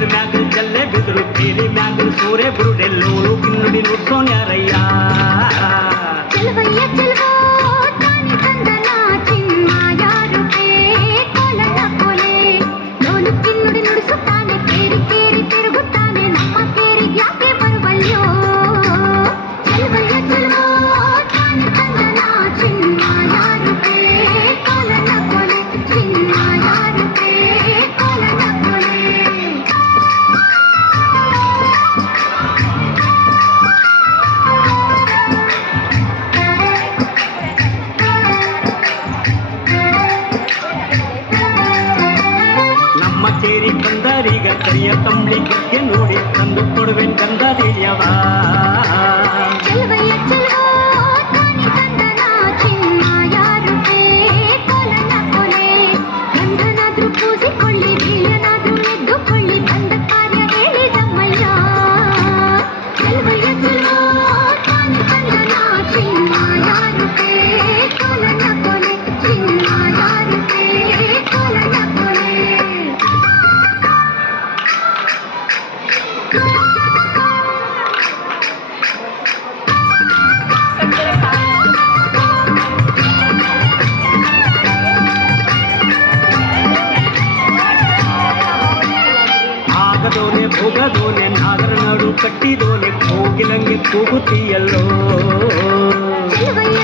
ಬೆಟ್ಟದ ಮ್ಯಾಗ ಜಲ್ಲೆ ಬಿದ್ರು ಬೇಲಿ ಮ್ಯಾಗ ಸೂರೆ ಬುರುಡೆಲ್ಲೋಳು ಕಿನ್ನುಡಿ ನುಡ್ಸೋನ್ ಯಾರಯ್ಯ ಚೆಲುವಯ್ಯ ಚೆಲುವೋ ತಾನಿ ತಂದನ ಚಿನ್ನ ಯಾರು ಕೋಲನ ಕೊಲೆ ಲೋಲು ಕಿನ್ನುಡಿ ನುಡಿಸುತ್ತಾನೆ ಕೇರಿ ಕೇರಿ ತಿರುಗುತ್ತಾನೆ ನಮ್ಮ ಕೇರಿಗೆ ಯಾಕೆ ಬರುವಲ್ಯೋ ಚೆಲುವಯ್ಯ ಚೆಲುವೋ ತಾನಿ ತಂದನ ಚಿನ್ನ ಯಾರು ಕೋಲನ ಕೊಲೆ ಚಿನ್ನ ಯಾರು ಕೋಲನ ಕೊಲೆ ನಮ್ಮ ಕೇರಿ ಕಂದರೀಗ ಕರಿಯ ಕಂಬಳಿ ಗೆಕ್ಕೆ ನೋಡಿ ತಂದು ಕೊಡುವೆನ್ ಕಂದರಿಯವ ಚೆಲುವಯ್ಯ ಚೆಲುವೋ ತಾನಿ ತಂದನ ಚಿನ್ನ ಯಾರು ಕೋಲನ ಕೊಲೆ ಗಂಧನಾದ್ರೂ ಪೂಜಿಕೊಳ್ಳಿ ಬೀಳನಾದ್ರೂ ಎದ್ದುಕೊಳ್ಳಿ ಬಂದ ಕಾರ್ಯ ಹೇಳಿದಮ್ಮಯ್ಯ ಚೆಲುವಯ್ಯ ಚೆಲುವೋ ತಾನಿ ತಂದನ ಚಿನ್ನ ಯಾರು ಕೋಲನ ಕೊಲೆ ಚಿನ್ನ ಯಾರು ಕೋಲನ ಕೊಲೆ ಆಗದೋನೆ ಭೋಗದೋನೆ ನಾಗರ ನಾಡು ಕಟ್ಟಿದೋನೆ ಕೋಗಿಲಂಗೆ ಕೂಗುತ್ತೀಯಲ್ಲೋ ಚೆಲುವಯ್ಯ